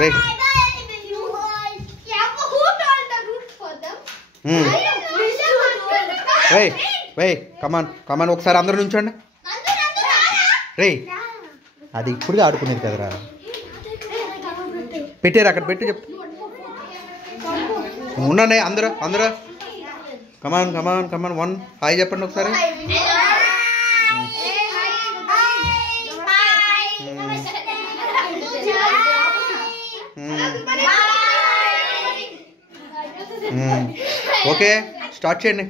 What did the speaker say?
రే రే కమాన్ ఒకసారి అందరూ నుంచోండి. రే అది ఇప్పుడు ఆడుకునేది కదరా. పెట్టారు అక్కడ పెట్టి చెప్పు. ఉండండి అందరూ అందరూ. కమాన్ కమాన్ కమాన్. 1 హాయ్ చెప్పండి ఒకసారి. ఓకే స్టార్ట్ చేయండి.